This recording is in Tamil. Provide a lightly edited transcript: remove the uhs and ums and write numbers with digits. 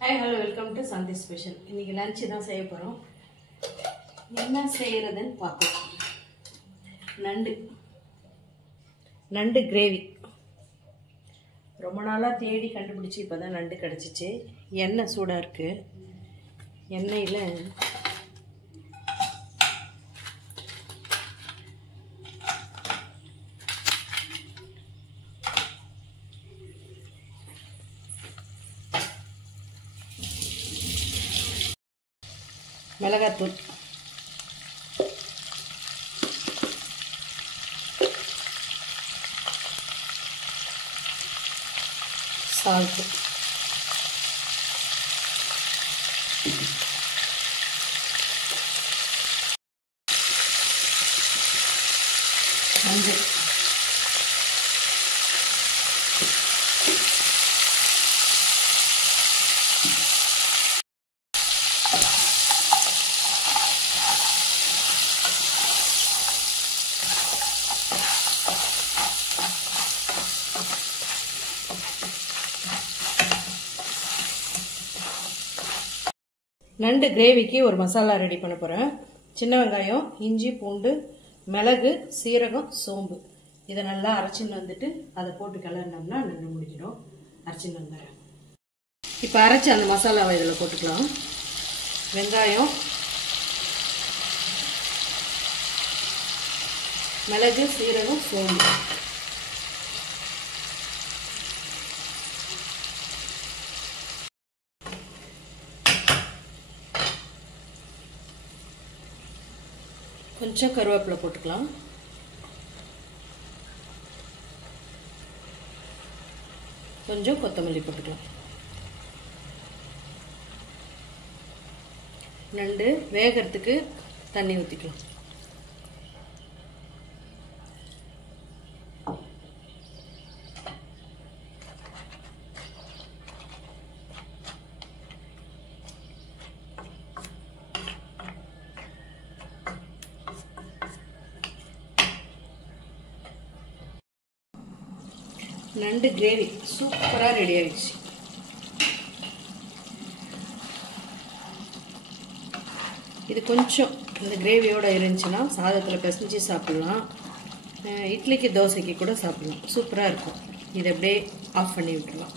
Hi, hello, welcome to Sunday Special. இன்னைக்கு லஞ்ச் தான் செய்ய போறோம். என்ன செய்யறதுன்னு பார்க்கலாம். நண்டு கிரேவி. ரொம்ப நாளா தேடி கண்டுபிடிச்சு இப்பதான் நண்டு கிடைச்சிச்சு. எண்ணெய் சூடா இருக்கு. எண்ணெயில மிளகாத்தூள், சால்ட், மஞ்சள், நண்டு கிரேவிக்கு ஒரு மசாலா ரெடி பண்ண போறேன். சின்ன வெங்காயம், இஞ்சி, பூண்டு, மிளகு, சீரகம், சோம்பு இதை நல்லா அரைச்சின்னு வந்துட்டு அதை போட்டு கிளறினோம்னா நண்டு முடிஞ்சிடும். அரைச்சின்னு வந்துடுறேன். இப்போ அரைச்சி அந்த மசாலாவை இதில் போட்டுக்கலாம். வெங்காயம், மிளகு, சீரகம், சோம்பு, கொஞ்சம் கருவேப்பிலை போட்டுக்கலாம். கொஞ்சம் கொத்தமல்லி போட்டுக்கலாம். நண்டு வேகிறதுக்கு தண்ணி ஊற்றிக்கலாம். நண்டு கிரேவி சூப்பரா ரெடி ஆயிடுச்சு. இது கொஞ்சம் இந்த கிரேவியோட இருந்துச்சுன்னா சாதத்தில் பிசைஞ்சு சாப்பிடலாம். இட்லிக்கு தோசைக்கு கூட சாப்பிடலாம். சூப்பராக இருக்கும். இதை அப்படியே ஆஃப் பண்ணி விட்டுடலாம்.